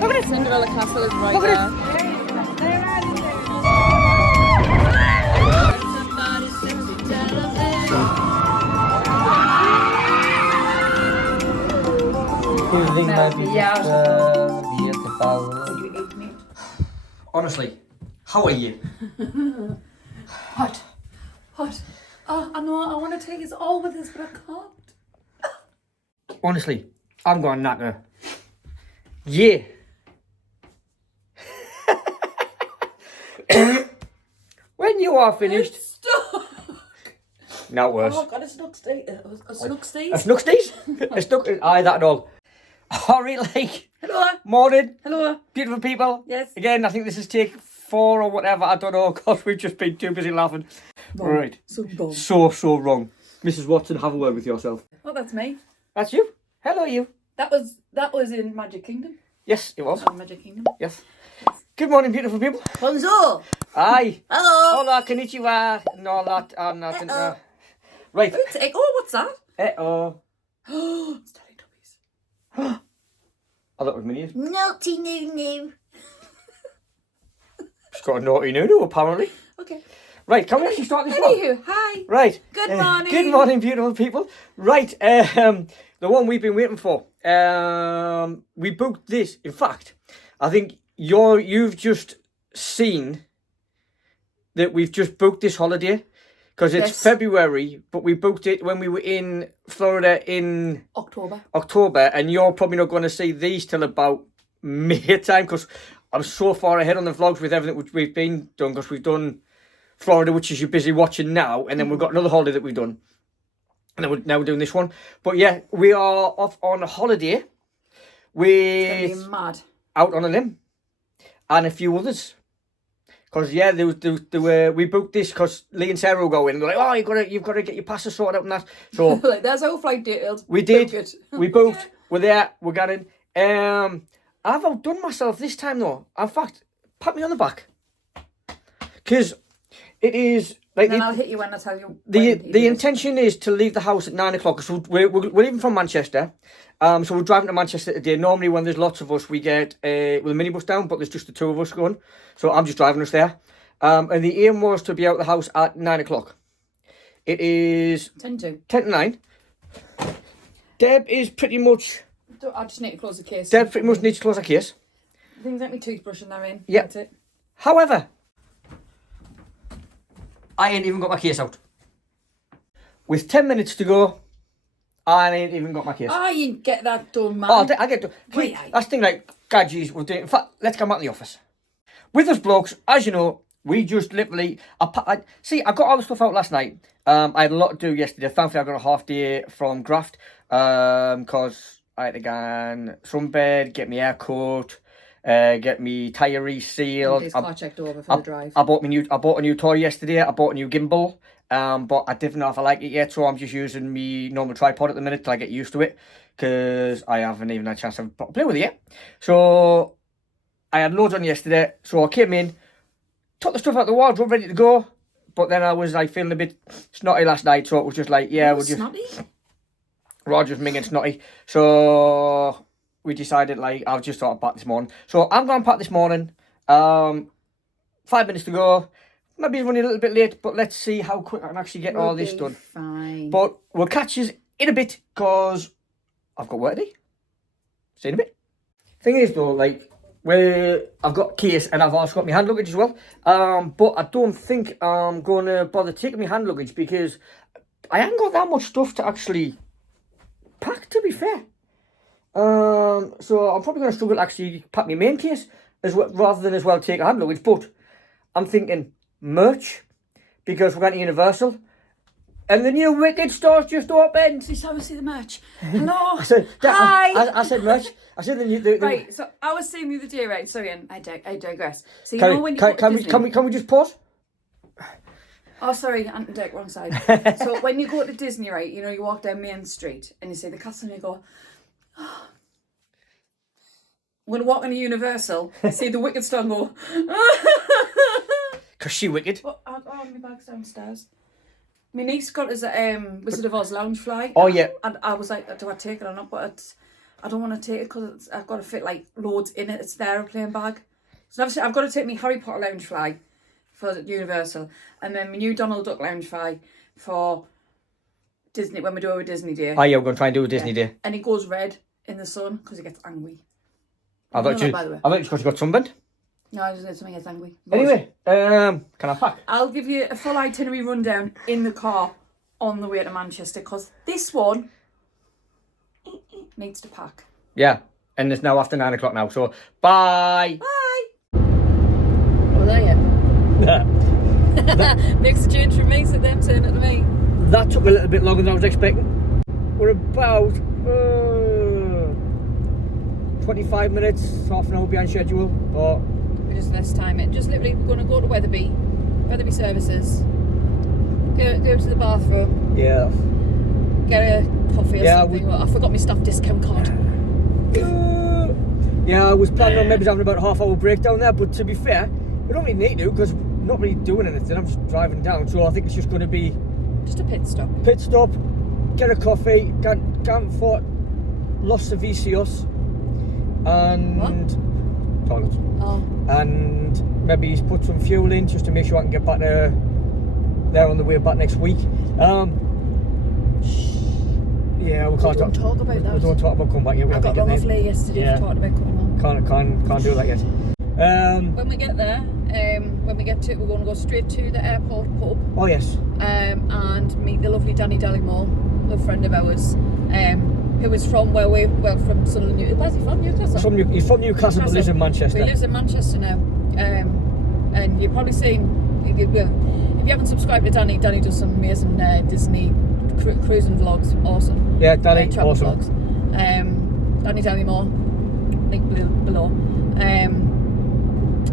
Look at it. Cinderella Castle is right there. Honestly, how are you? Hot. Oh, I know, I want to take us all with us, but I can't. Honestly, I'm going knacker. Yeah. When you are finished. It's stuck. Now worse. Oh, I've got a snook state. A snook state. A snook sneeze? A snook? Aye, that and all. Alright, like. Hello. Morning. Hello. Beautiful people. Yes. Again, I think this is take 4 or whatever. I don't know, because we've just been too busy laughing. Wrong. Right. So wrong. So wrong. Mrs. Watson, have a word with yourself. Oh, that's me. That's you. Hello, you. That was in Magic Kingdom. Yes, it was. Oh, Magic Kingdom. Yes. Good morning, beautiful people. Bonjour. Aye. Hello. Hola, konnichiwa. No, that, nothing. Right. Oh, what's that? Uh-oh. Oh, it's Teletubbies. I thought it was Minnie. Naughty noo. She's got a naughty noo apparently. Okay. Right, can we actually start this one? Anywho, hi. Right. Good morning. Good morning, beautiful people. Right, the one we've been waiting for. We booked this. In fact, I think you've just seen that we've just booked this holiday because it's February, but we booked it when we were in Florida in October, and you're probably not going to see these till about May time because I'm so far ahead on the vlogs with everything which we've been done because we've done Florida, which is you're busy watching now, and then we've got another holiday that we've done, and then now we're doing this one. But yeah, we are off on a holiday with It's mad. Out on a Limb and a few others. Because yeah, we booked this because Lee and Sarah were going, and they're like, oh, you've got to get your passes sorted out and that. So Like, there's our flight details. we did. Book it. We booked. We're there. We're getting. I've outdone myself this time though. In fact, pat me on the back. Because it is like. And then I'll hit you when I tell you. The intention is to leave the house at 9 o'clock. So we're leaving from Manchester. So we're driving to Manchester today. Normally when there's lots of us, we get with a minibus down, but there's just the two of us going. So I'm just driving us there. And the aim was to be out of the house at 9 o'clock. It is 10 to 9. Deb is pretty much. I just need to close the case. Deb pretty much needs to close her case. Things like my toothbrush and they're in. Yeah. That's it. However, I ain't even got my case out. With 10 minutes to go, I ain't even got my case. Oh, you get that done, man. Oh, I get done. Wait, That's the thing, like, God, geez, we're doing. In fact, let's come out in the office. With us blokes, as you know, we just literally. I got all the stuff out last night. I had a lot to do yesterday. Thankfully, I got a half day from Graft. Because I had to go and sunbed, get my hair cut, get me tyre resealed. His car checked over for the drive. I bought a new toy yesterday. I bought a new gimbal. But I didn't know if I like it yet, so I'm just using my normal tripod at the minute till I get used to it, because I haven't even had a chance to play with it yet. So I had loads on yesterday, so I came in, took the stuff out of the wardrobe, ready to go, but then I was like feeling a bit snotty last night, so it was just like, yeah, we're just snotty? Roger's minging snotty, so we decided like I've just thought of pack this morning. So I'm going to pack this morning. 5 minutes to go. Maybe it's running a little bit late, but let's see how quick I can actually get all this done. Fine. But we'll catch you in a bit, because I've got work to do. See you in a bit. Thing is though, like, I've got case and I've also got my hand luggage as well. But I don't think I'm going to bother taking my hand luggage because I haven't got that much stuff to actually pack, to be fair. So I'm probably going to struggle to actually pack my main case as well, rather than as well take a hand luggage. But I'm thinking merch, because we're going to Universal and the new Wicked store's just opened. This is how we see the merch. Hello. I said, Hi. I said merch. I said the new. Right, so I was saying the other day, right? Sorry, I digress. So you know when you can we just pause? Oh, sorry, Ant and Dick, wrong side. So when you go to Disney, right? You know, you walk down Main Street and you see the castle and you go, oh. I'm gonna walk into Universal, see the Wicked store and go. Cause she wicked. Oh, my bag's downstairs. My niece got us a Wizard of Oz lounge fly. Oh yeah. And I was like, do I take it or not? But I don't want to take it because I've got to fit like loads in it. It's the aeroplane bag. So obviously I've got to take me Harry Potter Loungefly for Universal, and then my new Donald Duck Loungefly for Disney when we do our Disney Day. Oh yeah, we're going to try and do a Disney Day. And it goes red in the sun because it gets angry. I thought you got sunburned. No, I just did something gets angry. Anyway, can I pack? I'll give you a full itinerary rundown in the car on the way to Manchester because this one needs to pack. Yeah, and it's now after 9 o'clock now, so bye. Bye. Oh, there you Makes a change from me, so them turn it to me. That took a little bit longer than I was expecting. We're about 25 minutes, half an hour behind schedule, but we just less time it. Just literally, we're going to go to Weatherby Services, go to the bathroom. Yeah. Get a coffee or something. I forgot my staff discount card. Yeah, I was planning on maybe having about a half-hour break down there, but to be fair, we don't really need to because we're not really doing anything. I'm just driving down, so I think it's just going to be just a pit stop. Pit stop, get a coffee, go for Los Servicios, and toilets. Oh. And maybe put some fuel in just to make sure I can get back there on the way back next week. Yeah, we can't talk about that. We don't talk about coming back yet. I got wrong off Lee yesterday for talking about coming home. Can't do that yet. When we get there, when we get to it, we're going to go straight to the airport pub. Oh yes. And meet the lovely Danny Dallymore, a friend of ours, who is from from Sunderland. Where's he from? Newcastle. He's from Newcastle, but lives in Manchester. He lives in Manchester now. And you've probably seen, if you haven't subscribed to Danny does some amazing Disney cruising vlogs. Awesome. Yeah, Danny, travel awesome. Vlogs. Danny Dallymore, link below.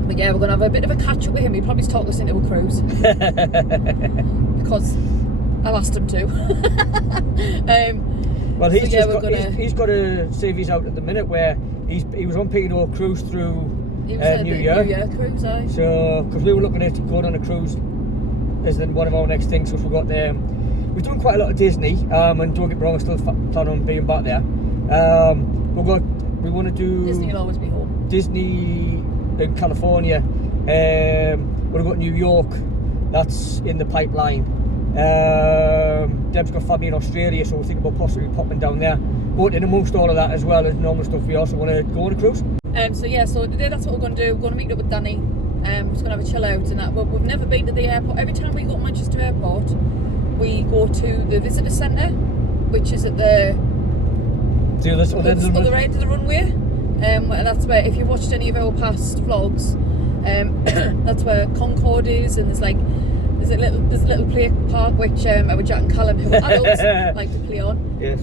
But yeah, we're going to have a bit of a catch up with him. He'll probably talk us into a cruise. Because I've asked him to. Well, he's got a CVs out at the minute where he was on P&O cruise through New Year. New Year cruise, aye. So, because we were looking at going on a cruise as one of our next things, so we got there. We've done quite a lot of Disney, and don't get me wrong, I still plan on being back there. We want to do Disney will always be home. Disney in California. We've got New York, that's in the pipeline. Deb's got family in Australia, so we're thinking about possibly popping down there. But in amongst all of that, as well as normal stuff, we also want to go on a cruise. So today that's what we're going to do. We're going to meet up with Danny. We're just going to have a chill out and that. We've never been to the airport. Every time we go to Manchester Airport, we go to the visitor centre, which is at the other end of the runway. And that's where, if you've watched any of our past vlogs, that's where Concord is, and there's a little play park which our Jack and Callum, who are adults, like to play on. Yes.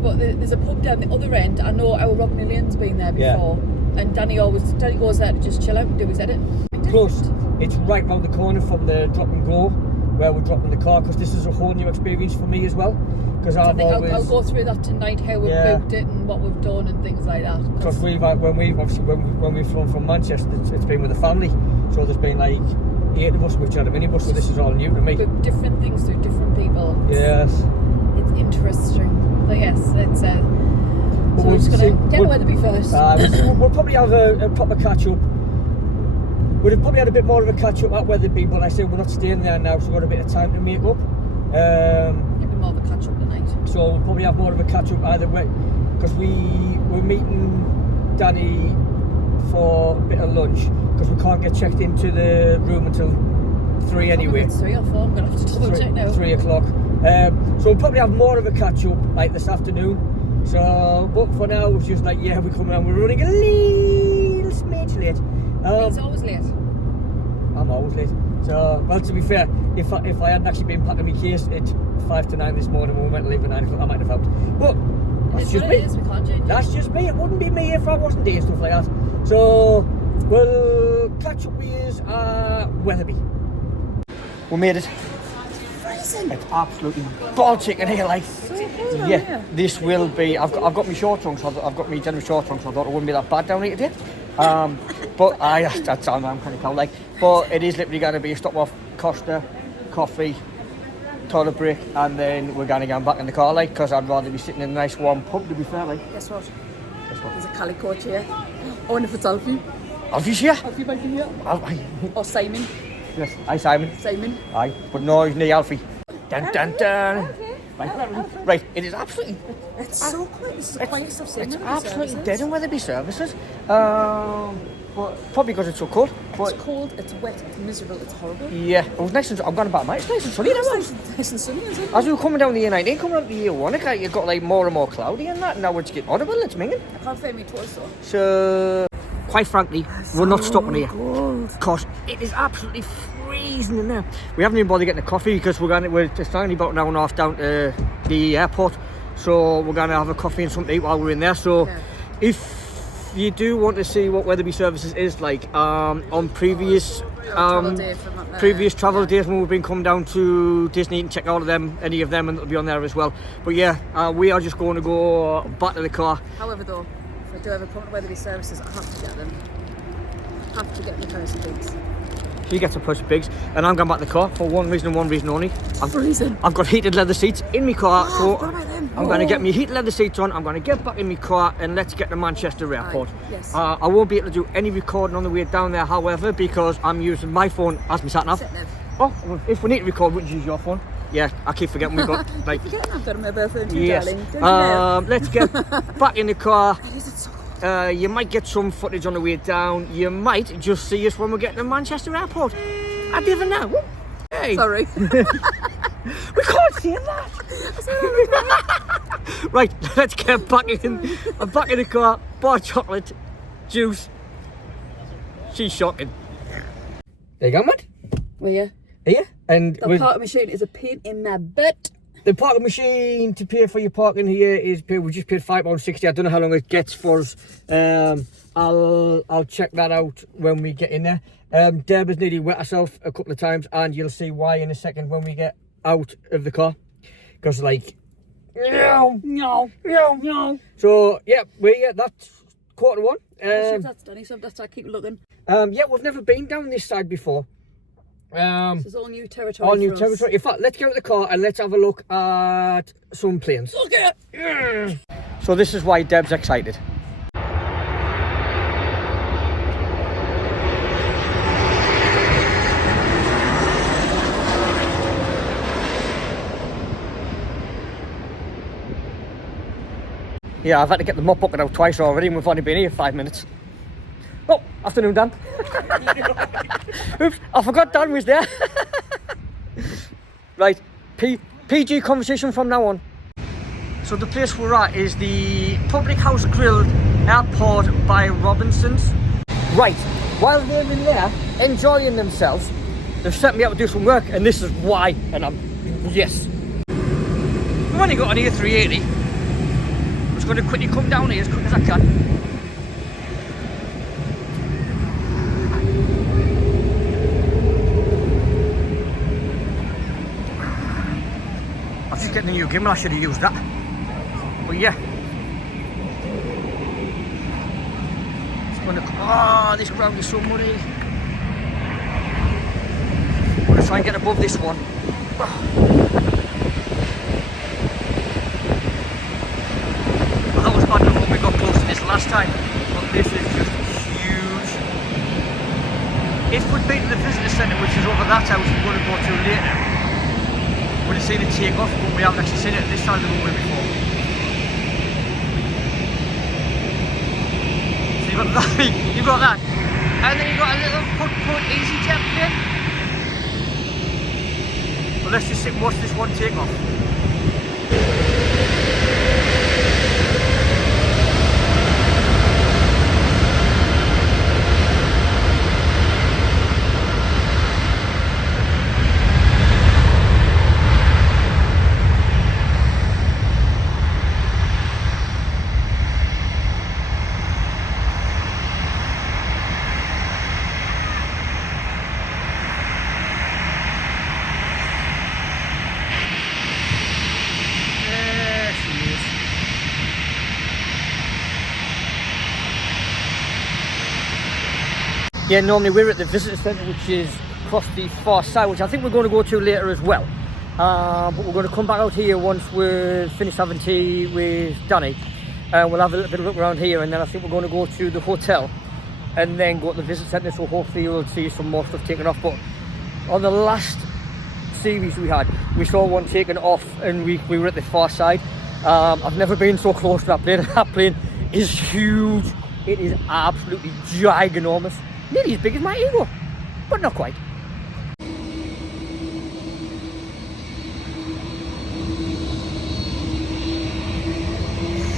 But there's a pub down the other end. I know our Rob Million's been there before, and Danny goes there to just chill out and do his edit. Plus, it's right round the corner from the drop and go where we're dropping the car, because this is a whole new experience for me as well. Because I'll go through that tonight, how we've booked it and what we've done and things like that. Because when we've flown from Manchester, it's been with the family, so there's been like 8 of us which had a minibus, so this is all new to me. Book different things through different people. Yes. It's interesting. But yes, it's so we're just going to get Weatherby first. We'll probably have a proper catch up. We'd have probably had a bit more of a catch up at Weatherby, but I say we're not staying there now, so we've got a bit of time to make up. Maybe more of a catch up tonight. So we'll probably have more of a catch up either way, because we're meeting Danny for a bit of lunch, because we can't get checked into the room until 3 anyway. It's 3 or 4. I'm going to have to double check now. 3 o'clock. So we'll probably have more of a catch up like this afternoon. So, but for now, it's just like, yeah, we're coming on. We're running a little smidge late. He's always late. I'm always late. So, well, to be fair, if I hadn't actually been packing my case at 5 to 9 this morning when we went to leave at 9 o'clock, I might have helped. But that's just me. We can't change it. That's just me. It wouldn't be me if I wasn't doing stuff like that. So, we'll catch up with you at Weatherby. We made it. Freezing. It's absolutely Baltic in here, like. Yeah, this will be. I've got my short trunks. I've got my general short trunks. So I thought it wouldn't be that bad down here today. But I'm kind of cold, like. But it is literally going to be a stop off, Costa, coffee, toilet break, and then we're going to get back in the car, like, because I'd rather be sitting in a nice warm pub, to be fair, like. Guess what? Guess what? There's a calico chair. I wonder if it's Alfie. Alfie's here? Alfie might be here. Or Simon. Yes, hi Simon. Simon. Aye, but no, he's not Alfie. Dun dun dun. Right, it is absolutely... It's so quiet. This is the quietest I've seen. It's Weatherby absolutely services. dead in Weatherby services. But probably because it's so cold. But It's cold, it's wet, it's miserable, it's horrible. yeah, it was nice and... I'm going about mine. It's nice and sunny now. It's nice and sunny, isn't it? As we were coming down the A19, coming up the A1, you've got like more and more cloudy and that. Now it's getting audible, it's minging. I can't feel me toes though. So, quite frankly, we're not stopping here. Cold. Because it is absolutely freezing in there. We haven't even bothered getting a coffee because it's only about an hour and a half down to the airport. So we're going to have a coffee and something to eat while we're in there. So if you do want to see what Weatherby Services is like on previous travel days when we've been coming down to Disney and check out any of them, and it'll be on there as well. But yeah, we are just going to go back to the car. However though, if I do ever come to Weatherby Services, I have to get them. I have to get my person things. She gets a push of pigs, and I'm going back to the car for one reason and one reason only. I've got heated leather seats in my car, so I'm going to get my heated leather seats on. I'm going to get back in my car and let's get to Manchester Airport. Yes. I won't be able to do any recording on the way down there, however, because I'm using my phone as my sat nav. Oh, if we need to record, would you use your phone? Yeah, I keep forgetting we've got like. Forgetting I've got my birthday too, yes. darling. Don't you know? Let's get back in the car. Is it so cold? You might get some footage on the way down. You might just see us when we get to Manchester Airport. I didn't even know. Hey. Sorry. We can't see that. Right, let's get back in. I'm back in the car. Bar of chocolate, juice. She's shocking. There you go, mate. Well, yeah. Here. And The parking machine is a pain in my butt. the parking machine to pay for your parking here is we just paid £5.60. I don't know how long it gets for us. I'll check that out when we get in there. Deb has nearly wet herself a couple of times, and you'll see why in a second when we get out of the car. Because like, no. So yeah, that's 1:15. That's done. So that's why I keep looking. Yeah, we've never been down this side before. This is all new territory. All new for us. territory. In fact, let's get out of the car and let's have a look at some planes. Okay. So this is why Deb's excited. Yeah, I've had to get the mop bucket out twice already and we've only been here 5 minutes. Oh, afternoon, Dan. Oops, I forgot Dan was there. Right, PG conversation from now on. So the place we're at is the Public House Grill Airport by Robinson's. Right, while they're in there enjoying themselves, they've sent me out to do some work, and this is why. And yes. We've only got an A380. I'm just going to quickly come down here as quick as I can. Just getting a new gimbal, I should have used that. But yeah. It's gonna, this ground is so muddy. I'm gonna try and get above this one. Well, that was bad enough when we got close to this last time, but this is just huge. If we'd been to the visitor centre, which is over that house we're going to go to later, would have seen it take off, but we haven't actually seen it this side of the runway before. So you've got that, and then you've got a little put EasyJet plane. But let's just sit and watch this one take off. Yeah, normally we're at the visitor centre, which is across the far side, which I think we're going to go to later as well. But we're going to come back out here once we've finished having tea with Danny. And we'll have a little bit of a look around here, and then I think we're going to go to the hotel and then go to the visit centre, so hopefully we'll see some more stuff taken off. But on the last series we had, we saw one taken off and we were at the far side. I've never been so close to that plane. That plane is huge. It is absolutely giganormous. Nearly as big as my ego, but not quite.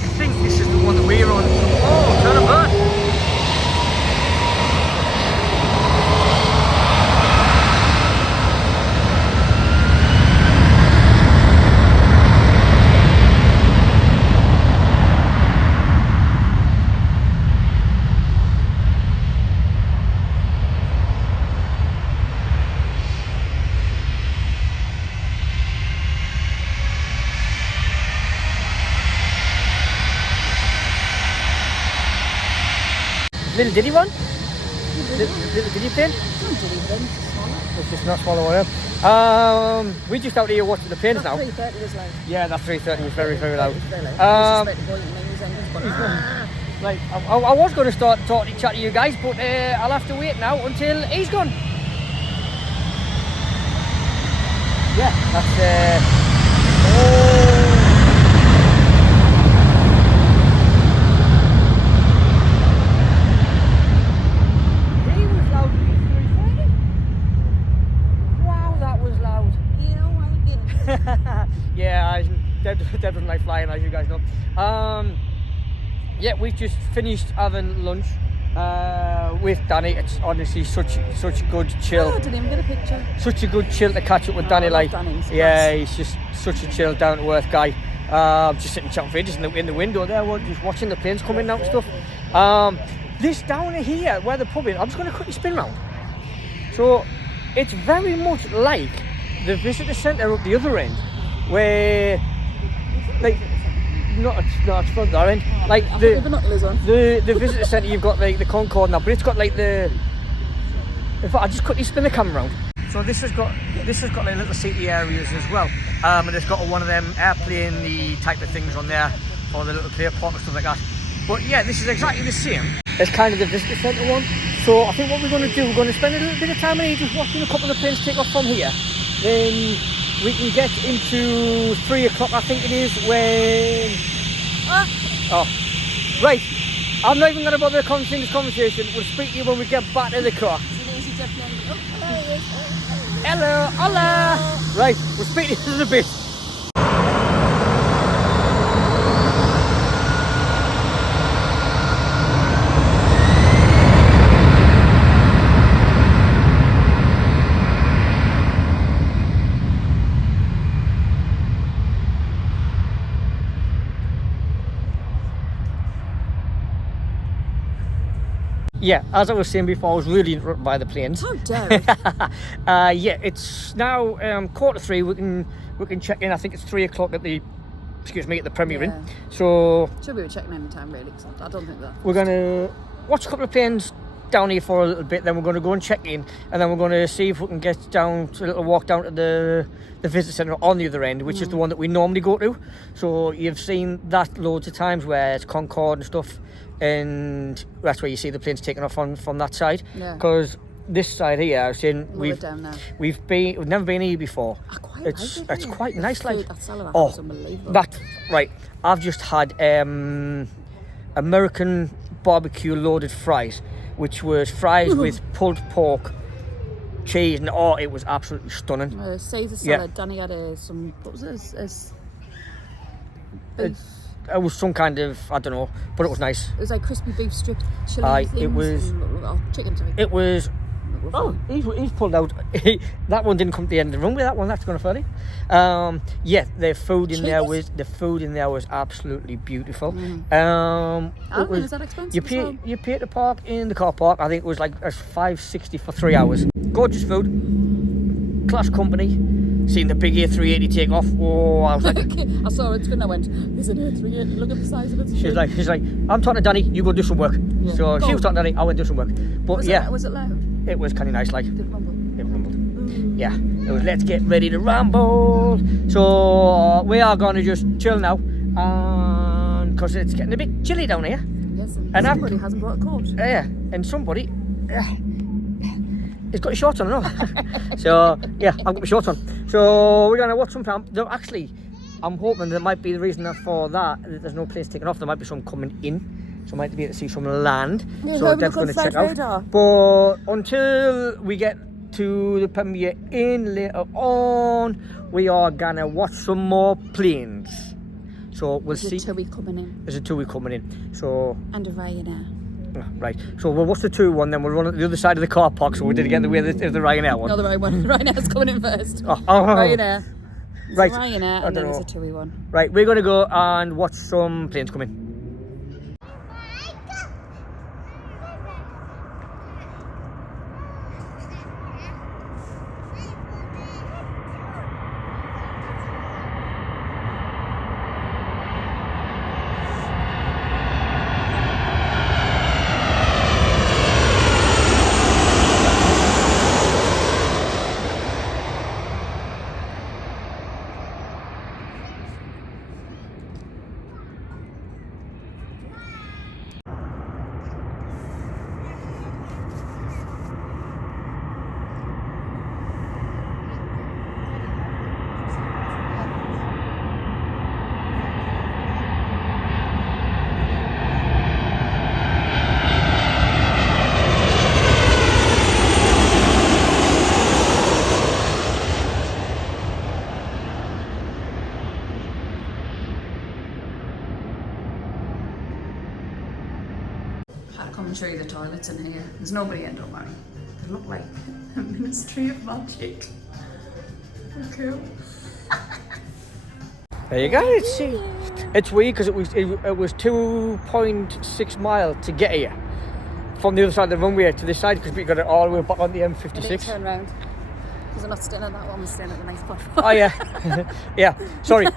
I think this is the one that we're on. Oh, turn it back. Little diddy one? Little diddy plane? It's just not smaller one. We're just out here watching the planes now. 3:30 was loud. Yeah, that 3:30 was very, very loud. Right, I was going to start talking, chat to you guys, but I'll have to wait now until he's gone. Yeah, that's He was loud at 3:30. Wow, that was loud. You know, I Yeah, Deb doesn't like flying, as you guys know. Yeah, we've just finished having lunch with Danny. It's honestly such good chill. Oh, I didn't even get a picture. Such a good chill to catch up with Danny. I love Like, Danny, he's the yeah, best. he's just such a chill, down to earth guy. Just sitting chatting for ages in the window there, just watching the planes coming out and stuff. This down here where the pub is, I'm just going to quickly spin round. So it's very much like the visitor centre up the other end, where like it's from that end. Like the visitor centre, you've got like the Concorde now, but it's got like the. In fact, I just quickly spin the camera round. So this has got like little seaty areas as well, and it's got one of them airplane type of things on there for the little play park and stuff like that. But yeah, this is exactly the same as kind of the visitor centre one. So I think what we're going to do, we're going to spend a little bit of time in here just watching a couple of the planes take off from here. Then we can get into 3 o'clock, I think it is, when... Oh, right. I'm not even going to bother continuing this conversation. We'll speak to you when we get back to the car. Hello, hola. Right, we'll speak to you in a bit. Yeah, as I was saying before, I was really interrupted by the planes. How dare yeah, it's now 2:45. We can check in. I think it's 3 o'clock at the Premier Inn. So should we be checking any time really? Cause I don't think that. We're gonna watch a couple of planes down here for a little bit. Then we're gonna go and check in, and then we're gonna see if we can get down to a little walk down to the visitor centre on the other end, which is the one that we normally go to. So you've seen that loads of times where it's Concorde and stuff. And that's where you see the planes taking off from that side. Yeah. Because this side here, I was saying we've never been here before. I quite it's quite nice. Like that is unbelievable. That right. I've just had American barbecue loaded fries, which was fries with pulled pork, cheese, and it was absolutely stunning. Caesar salad. Yeah. Danny had some. What was it? Beef. It was some kind of, I don't know, but it was nice. It was like crispy beef strip chili things. It was chicken. Sorry. It was. Oh, he's pulled out. That one didn't come to the end of the run with that one. That's going to funny. Yeah, the food in there was absolutely beautiful. Was that expensive? You pay to park in the car park. I think it was like $5.60 for 3 hours. Gorgeous food, class company. Seen the big A380 take off. Oh, I was like, I saw it and I went, "There's an A380. Look at the size of it." She's like, I'm talking to Danny. You go do some work. Yeah. So she was talking to Danny. I went do some work. But was it loud? It was kind of nice. Like Did it rumble? It rumbled. Yeah. It was let's get ready to ramble. So we are going to just chill now, because it's getting a bit chilly down here. Yes, and somebody hasn't brought a coat. Yeah, and somebody has got his shorts on, I know. So yeah, I've got my shorts on. So we're going to watch some film. No, actually, I'm hoping there might be the reason for that there's no planes taking off. There might be some coming in, so I might be able to see some land. Yeah, so that's going to check out. But until we get to the premiere in later on, we are gonna watch some more planes. So we'll see. There's a TUI coming in. There's a TUI coming in. So. And a Ryanair. Right. So we'll watch the TUI one, then we'll run at the other side of the car park. So we did again the way of the Ryanair one. No, the right one. Ryanair's coming in first. Oh. Ryanair. Right. Ryanair, and then there's a TUI one. Right. We're gonna go and watch some planes come in. I'll come and show you the toilets in here. There's nobody in, don't worry. They look like a ministry of magic. They're cool. There you go. It's weird because it was 2.6 miles to get here from the other side of the runway to this side, because we got it all the way back on the M56. Turn round. Because I'm not staying at that one, I'm staying at the nice platform. Oh yeah. Yeah, sorry.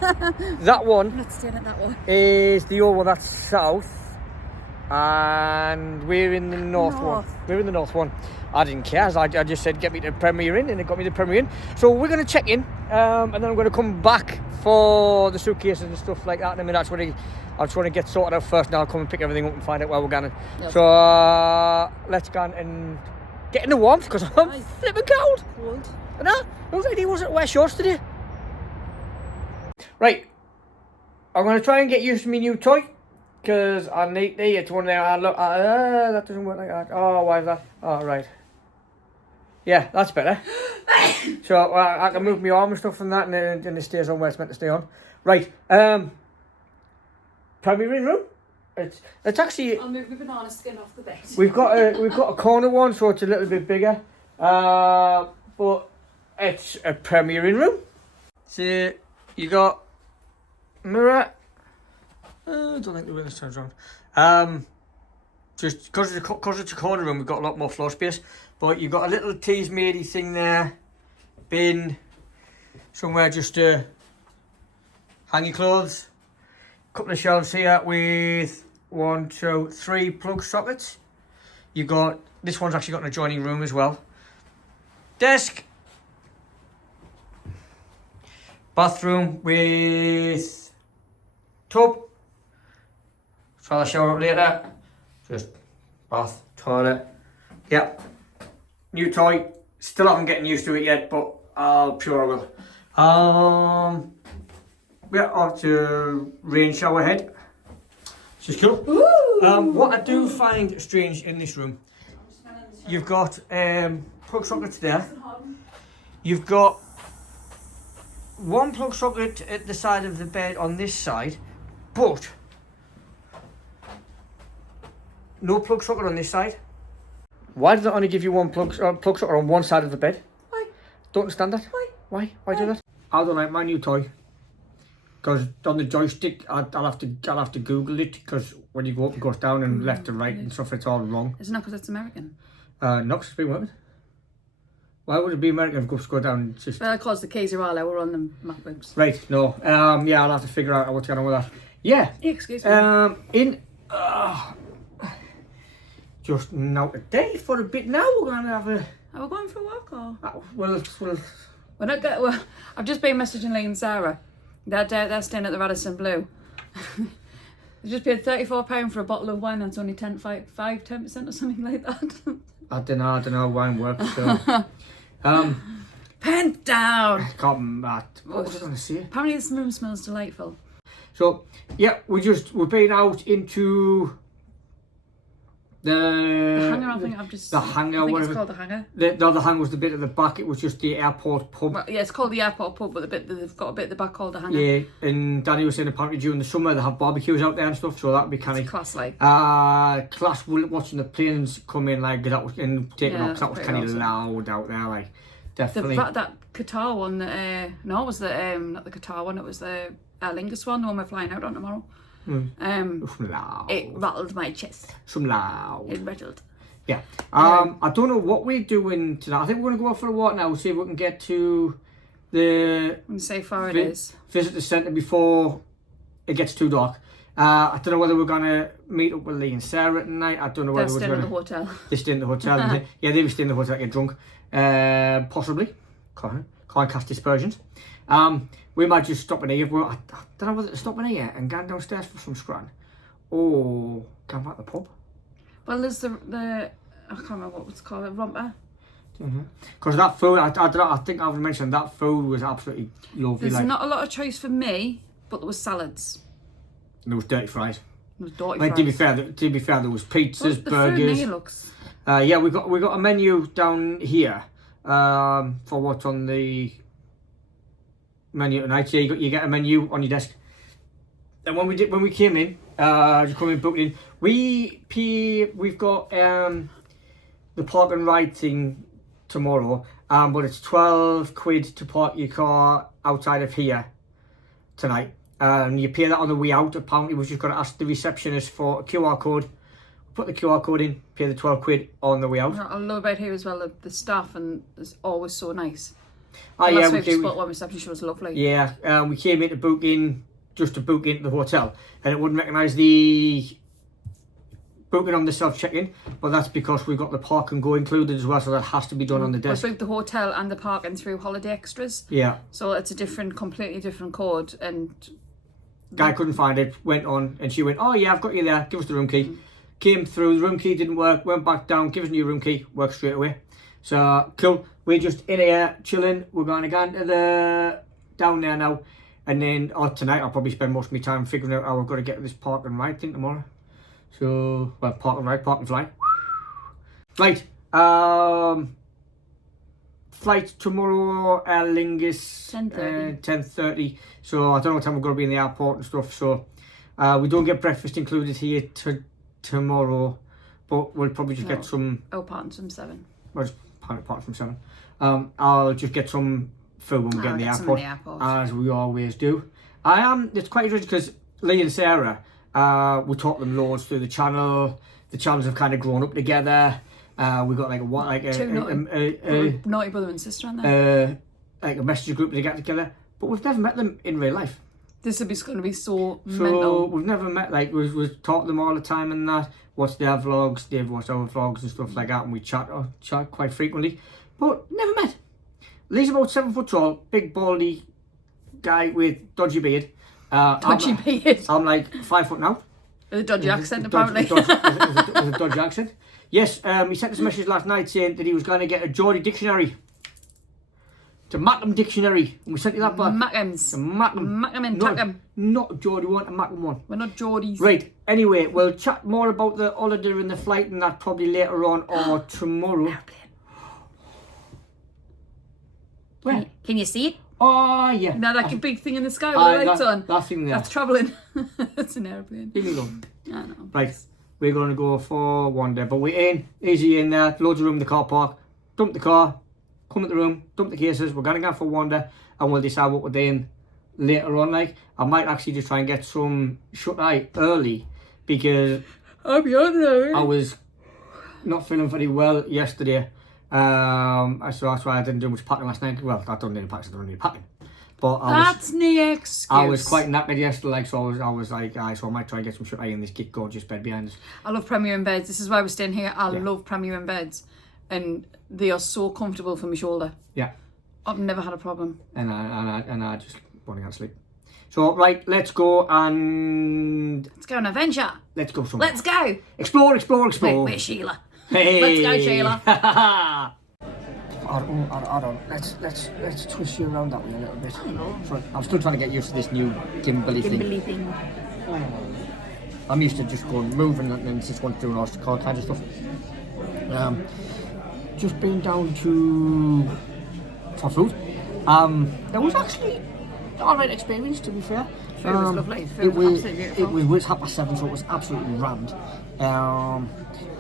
That one I'm not staying at that one. is the old one that's south, and we're in the north one. We're in the north one. I didn't care. I just said get me to Premier Inn, and it got me to Premier Inn. So we're going to check in, and then I'm going to come back for the suitcases and stuff like that. And I mean, that's what I'm trying to get sorted out first. Now I'll come and pick everything up and find out where we're going. Yes. So let's go and get in the warmth, because I'm flipping cold. Cold. No, no lady wasn't wear shorts today. Right, I'm going to try and get used to my new toy, because I need it's one there. I look, that doesn't work like that. Oh, why is that? Oh, right. Yeah, that's better. So I can move my arm and stuff from that, and then it stays on where it's meant to stay on. Right, primary room. It's actually. I'll move my banana skin off the bed. We've got a corner one, so it's a little bit bigger. But it's a Premier Inn room. So you got mirror. I don't think the way this turns around. Just because it's a corner room, we've got a lot more floor space. But you've got a little tease matey thing there, bin, somewhere just to hang your clothes. Couple of shelves here with 1, 2, 3 plug sockets. You've got, this one's actually got an adjoining room as well. Desk. Bathroom with tub. Try the shower up later. Just bath, toilet. Yep. New toy. Still haven't getting used to it yet, but I'm sure I will. Yeah, on to rain shower head. This is cool. What I do find strange in this room, you've got plug sockets there. You've got one plug socket at the side of the bed on this side, but no plug socket on this side. Why do they only give you one plug socket on one side of the bed? Why? Don't understand that. Why? Why do that? I don't like my new toy. Because on the joystick, I'll have to Google it, because when you go up, it goes down and left and right and stuff, it's all wrong. It's not because it's American. No, because it's been working. Why would it be American if it go down? It's just... Well, because the keys are all over on the MacBooks. Right, no. Yeah, I'll have to figure out what's going on with that. Yeah. Excuse me. Just now today for a bit now, we're going to have a... Are we going for a walk or? We'll I've just been messaging Lee and Sarah. They're staying at the Radisson Blue. They just paid £34 for a bottle of wine that's only 10% or something like that. I don't know how wine works. So. Pent down. I can't. What was I going to say? Apparently this room smells delightful. So yeah, we're been out into the hangar. I think the hangar. I think it's called the hangar. The other hangar was the bit at the back. It was just the airport pub. Well, yeah, it's called the airport pub, but they've got a bit at the back called the hangar. Yeah, and Danny was saying apparently during the summer they have barbecues out there and stuff, so that'd be kind of class like. Class watching the planes come in like that was and taking off. That was kind of awesome. Loud out there, like definitely. That Qatar one that no, it was the not the Qatar one. It was the Aer Lingus one, the one we're flying out on tomorrow. Some loud. It rattled my chest. Some loud. It rattled. Yeah. I don't know what we're doing tonight. I think we're going to go out for a walk now, see if we can get to the see how far it is. Visitor centre before it gets too dark. I don't know whether we're going to meet up with Lee and Sarah tonight. I don't know whether They're we're staying going in the hotel. They're staying in the hotel. Yeah, they'll be staying in the hotel, get drunk. Possibly. Can't cast dispersions. We might just stop in here. I don't know whether to stop in here and go downstairs for some scran or go back to the pub. Well, there's the I can't remember what it's called, a romper. Because that food, I think I've mentioned that food was absolutely lovely. There's not a lot of choice for me, but there was salads. And there was dirty fries. There was dirty fries. To be fair, there was pizzas, burgers. Food looks. Yeah, we got a menu down here for what's on the menu tonight. Yeah, you get a menu on your desk. And when we came in, you come in booked in. We've got the park and ride thing tomorrow, but it's £12 to park your car outside of here tonight. You pay that on the way out. Apparently, we've just got to ask the receptionist for a QR code. Put the QR code in, pay the £12 on the way out. I love about here as well the staff, and it's always so nice. Oh yeah, we came. One reception, she was lovely. Yeah, we came in to book in, just to book into the hotel, and it wouldn't recognise the booking on the self check-in, but that's because we've got the park and go included as well, so that has to be done on the desk. We booked the hotel and the parking through Holiday Extras. Yeah. So it's a completely different code, and guy couldn't find it. Went on, and she went, "Oh yeah, I've got you there. Give us the room key." Came through, the room key didn't work. Went back down, give us a new room key. Worked straight away. So cool. We're just in here chilling. We're going to go into down there now, and then tonight I'll probably spend most of my time figuring out how I've got to get this park and ride thing tomorrow. So park and ride, park and fly. Right. Flight tomorrow, Aer Lingus 10:30. So I don't know what time we're going to be in the airport and stuff. So we don't get breakfast included here tomorrow, but we'll probably just get some. Apart from 7. Well, just apart from 7. I'll just get some food when we get in the airport, as we always do. It's quite interesting because Lee and Sarah, we taught them loads through the channel. The channels have kind of grown up together. We got two naughty brother and sister on there. Like a message group to get together, but we've never met them in real life. This is going to be so mental. We've never met. Like we've taught them all the time and that. Watch their vlogs, they've watched our vlogs and stuff like that, and we chat quite frequently, but never met. Lee's about 7 foot tall, big baldy guy with dodgy beard. Beard. I'm like 5 foot now. With a dodgy accent, apparently. With a dodgy accent. Yes, he sent us a message last night saying that he was going to get a Geordie dictionary. To Mackham dictionary. And we sent you that back. Mackhams. To Mackham. Mackham and Tackham. Not a Geordie one, a Mackham one. We're not Geordies. Right, anyway, we'll chat more about the holiday and the flight and that probably later on or tomorrow. Airplane. Where? Can you see it? Oh, yeah. No, that big thing in the sky with the lights on. That thing there. That's travelling. That's an airplane. Here you go. I know. Right, we're going to go for one day, but we're in, easy in there, loads of room in the car park, dump the car, come at the room, dump the cases, we're going to go for one day, and we'll decide what we're doing later on. Like, I might actually just try and get some shut-eye early, because I'll be on there. I was not feeling very well yesterday, so that's why I didn't do much packing last night. Well, I don't need packing, I don't need packing. But that's no excuse. I was quite knackered yesterday, like, so I was like, so I might try and get some shut eye in this gorgeous bed behind us. I love Premier in beds. This is why we're staying here. I love Premier in beds, and they are so comfortable for my shoulder. Yeah. I've never had a problem. And I just want to go to sleep. So right, let's go and Let's go on an adventure. let's go somewhere. Let's go. Explore. Wait, where's Sheila? Hey. Let's go, Sheila. I don't. Let's twist you around that way a little bit. Sorry, I'm still trying to get used to this new gimbally thing. I'm used to just going moving and then just going through all kinds of stuff. Just been down to for food. It was actually an alright experience, to be fair. Food was lovely. Food was absolutely beautiful. It was 7:30, so it was absolutely rammed.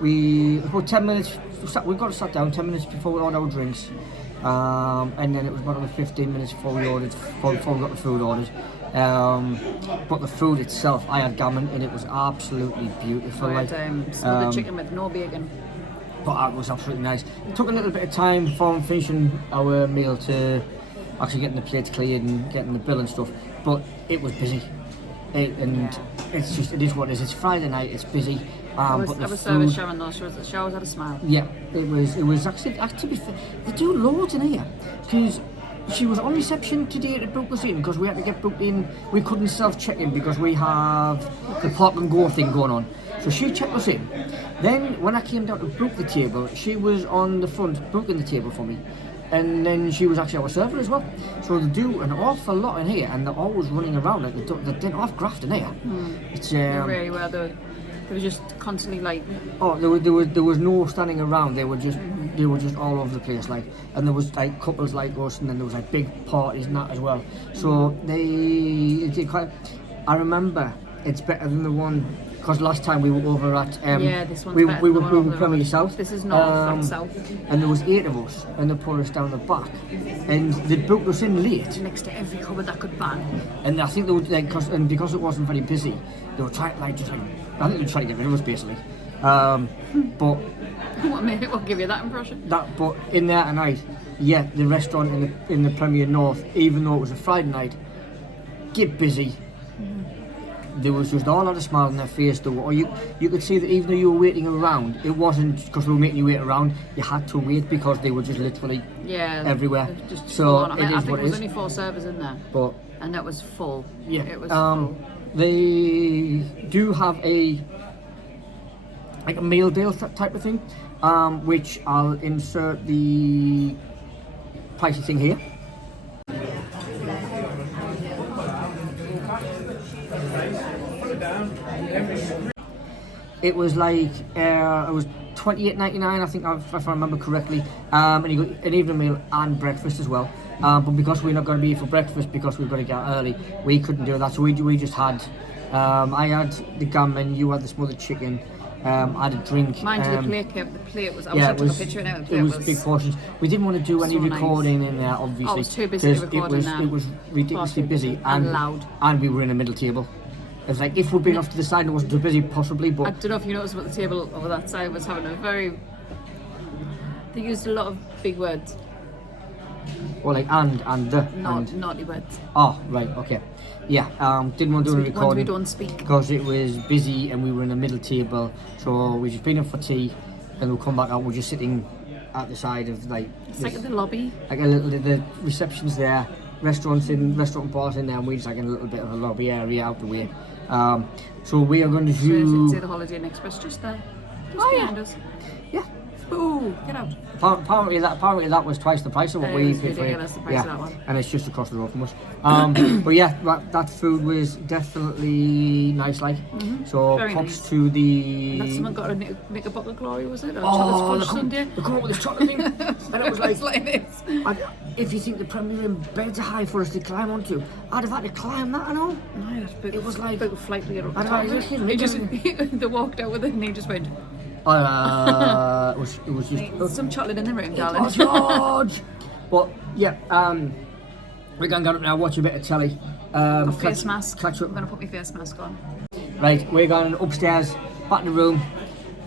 We about 10 minutes. We got to sat down 10 minutes before we ordered our drinks, and then it was about another 15 minutes before we got the food ordered. But the food itself, I had gammon, and it was absolutely beautiful. I had smothered chicken with no bacon. But it was absolutely nice. It took a little bit of time from finishing our meal to actually getting the plates cleared and getting the bill and stuff. But it was busy. It is what it is. It's Friday night. It's busy. I was but the service food, showing those. She always had a smile. yeah, it was actually to be fair, they do loads in here because she was on reception today to book us in because we had to get booked in. We couldn't self-check in because we have the park and go thing going on. So she checked us in. Then when I came down to book the table, she was on the front booking the table for me. And then she was actually our server as well. So they do an awful lot in here, and they're always running around like they're off graft in here. It's They really were. They were just constantly like. Oh, there was no standing around. They were just all over the place, like, and there was like couples like us, and then there was like big parties and that as well. So they did quite. I remember it's better than the one because last time we were over at this one's we better were than the one over Premier the South. This is north, that's south. And there was 8 of us, and they put us down the back, and they booked us in late. Next to every cupboard that could ban. And I think they would like, because it wasn't very busy, they were trying I think they were trying to get rid of us basically. But What made it? What give you that impression? but in there tonight, yeah, the restaurant in the Premier North, even though it was a Friday night, get busy. There was just all had a smile on their face though, or you could see that even though you were waiting around, it wasn't because we were making you wait around, you had to wait because they were just literally everywhere. Just so I think what there was only 4 servers in there, but and that was full. yeah, It was full. they do have a meal deal type of thing, which I'll insert the pricey thing here. It was like it was $28.99, I think, if I remember correctly, and you got an evening meal and breakfast as well. But because we're not going to be here for breakfast because we've got to get out early, we couldn't do that. So we just had. I had the gammon, you had the smothered chicken. I had a drink. Mind you, the plate was. I yeah, took a picture and the plate it was big portions. We didn't want to do any so recording in there, obviously. I was too busy to record in there. It was ridiculously busy and loud. And we were in a middle table. It was like if we'd been off to the side and it wasn't too busy, possibly. But I don't know if you noticed, but the table over that side was having a very. They used a lot of big words. Well, like Naughty words. Oh, right, okay. Yeah, didn't want to do a recording. We don't speak. Because it was busy and we were in a middle table, so we just been in for tea, and we'll come back out. We're just sitting at the side of like. It's like in the lobby. Like a little, the reception's there, restaurant bars in there, and we're just like in a little bit of a lobby area out the way. So we are going to do. See the Holiday Inn Express just there, just behind us. Yeah. Ooh, get out. Apparently that was twice the price of what we paid for it. The price of that one. And it's just across the road from us. But yeah, that food was definitely nice, like. So very props nice. to the. That someone got a Knickerbocker Glory, was it? Or Oh, chocolate fudge sundae? they come up with this chocolate thing, and it was like this. if you think the Premier Inn beds are high for us to climb onto, I'd have had to climb that and all. No, It was like big flight to get up the I top. know, He just they walked out with it and he just went. It was just There's some chocolate in the room, darling. Oh, George! But yeah, we're going to go up now, watch a bit of telly. Face mask. Catch up. I'm going to put my face mask on. Right, we're going upstairs, back in the room,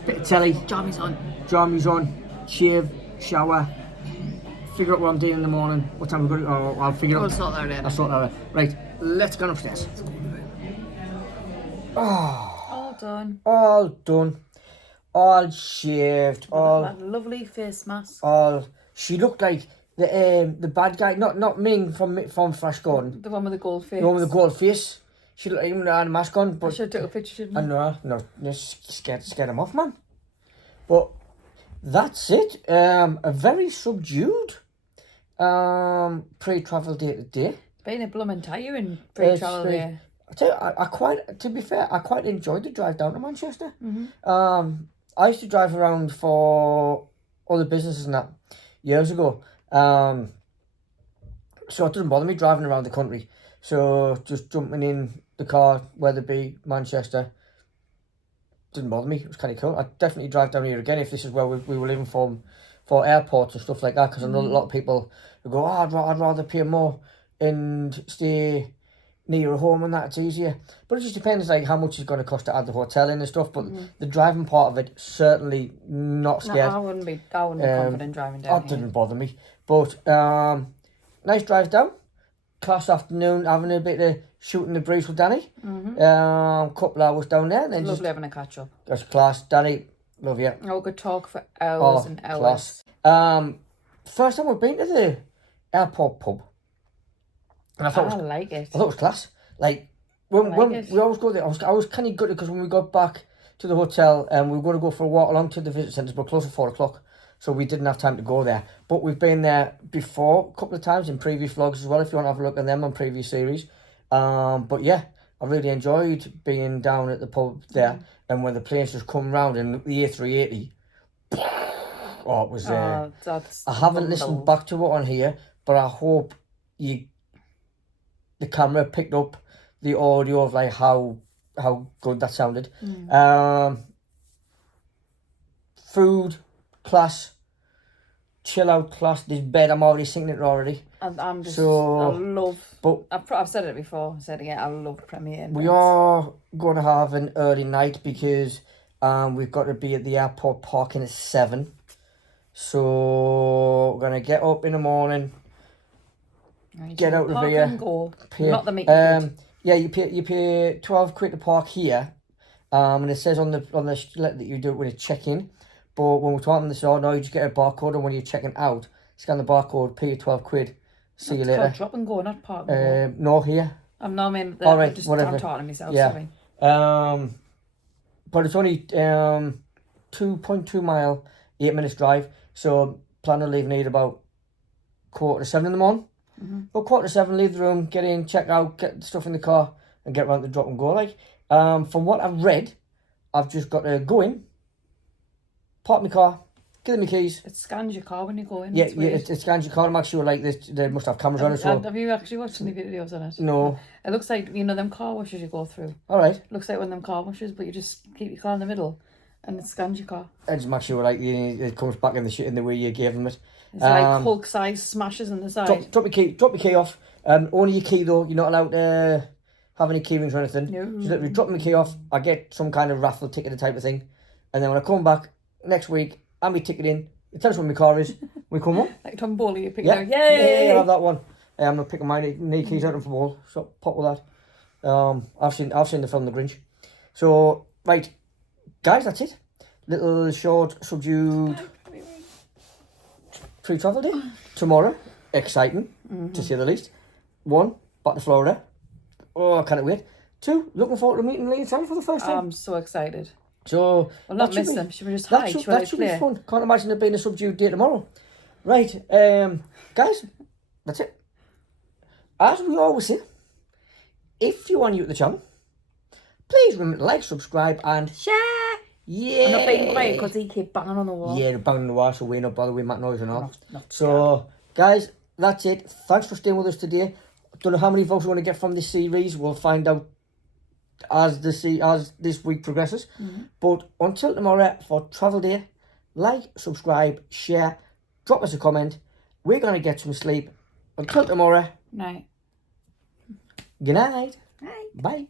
bit of telly. Jammies on. Jammies on, shave, shower, figure out what I'm doing in the morning, what time we're going to. Oh, I'll figure out. We'll sort that out. I'll sort that out. Right, let's go upstairs. All done. All done. All shaved. All. That lovely face mask. All. She looked like The bad guy, not Ming from Fresh Gordon. The one with the gold face. The one with the gold face. She even had a mask on, I but should have took a picture, shouldn't I? no, scared him off, man. But that's it. A very subdued pre-travel day today. Been a blooming tiring pre-travel day. To be fair, I quite enjoyed the drive down to Manchester. I used to drive around for other businesses and that years ago. So it doesn't bother me driving around the country. So just jumping in the car, whether it be Manchester, didn't bother me. It was kind of cool. I'd definitely drive down here again if this is where we were living for airports and stuff like that. Because I know a lot of people who go, I'd rather pay more and stay near home and that, it's easier. But it just depends like how much it's going to cost to add the hotel in and stuff. But the driving part of it, certainly not scared. No, I wouldn't be confident driving down That here. didn't bother me. But nice drive down. Class afternoon, having a bit of shooting the breeze with Danny. Couple hours down there. And then Lovely having a catch up. That's class. Danny, love you. Oh, good talk for hours and hours. Class. First time we've been to the airport pub. And I like it. I thought it was class. Like, when it. we always go there, I was kind of gutted because when we got back to the hotel and we were going to go for a walk along to the visit centres, but close at 4 o'clock. So we didn't have time to go there. But we've been there before a couple of times in previous vlogs as well, if you want to have a look at them on previous series. But yeah, I really enjoyed being down at the pub there. And when the planes just come round and the A380, oh, it was... that's I haven't listened back to it on here, but I hope the camera picked up the audio of like how good that sounded. Food, class, chill out class. This bed, I'm already singing it already. And I'm just, so, I love, but I've said it before, I said it again, I love Premier. We are going to have an early night because we've got to be at the airport parking at 7. So we're going to get up in the morning, get out of here. And go. Pay, Not the meeting. yeah, you pay 12 quid to park here. And it says on the letter that you do it when you check in. But when we're talking this, no, you just get a barcode, and when you're checking out, scan the barcode, pay your 12 quid. See you later. Drop and go, not park and go. No, here. I'm not mean that. All right, I'm whatever. I'm talking to myself. Yeah. Sorry. But it's only 2.2 mile, 8 minutes drive. So plan on leaving here about 6:45 in the morning. About 6:45, leave the room, get in, check out, get the stuff in the car, and get around the drop and go. Like, from what I've read, I've just got to go in, park my car, give them my keys. It scans your car when you go in. Yeah, it scans your car. I'm actually like this. They must have cameras on it. So have you actually watched any videos on it? No. It looks like, you know, them car washes you go through. All right. Looks like one of them car washes, but you just keep your car in the middle, and it scans your car. I just make sure like it comes back in the way you gave them it. It's like Hulk size smashes in the side. Drop your key off. Only your key though. You're not allowed to have any key rings or anything. No. Just literally drop my key off. I get some kind of raffle ticket type of thing, and then when I come back next week, I'm my ticket in. It tells us where my car is. We come up. Like Tom Bowley, you pick it Yeah, out. Yay! yeah, I have that one. I'm not picking my knee keys out of the wall. So pop with that. I've seen the film The Grinch. So right, guys, that's it. Little short, subdued pre-travel day. Tomorrow, exciting to say the least. 1, back to Flo Rida. Oh, I can't wait. 2, looking forward to meeting Lee and Sally for the first time. I'm so excited. So I'll not miss them. Should we just hide? That should be fun. Can't imagine it being a subdued day tomorrow. Right, guys, that's it. As we always say, if you are new to the channel, please remember to like, subscribe, and share. Yeah. I'm not being quiet because he keep banging on the wall. Yeah, they're banging on the wall, so we're not bothered with that noise or not. Not So, guys, that's it. Thanks for staying with us today. Don't know how many votes we're going to get from this series. We'll find out as this week progresses. But until tomorrow for travel day, like, subscribe, share, drop us a comment. We're going to get some sleep. Until tomorrow. Night. Good night. Night. Bye.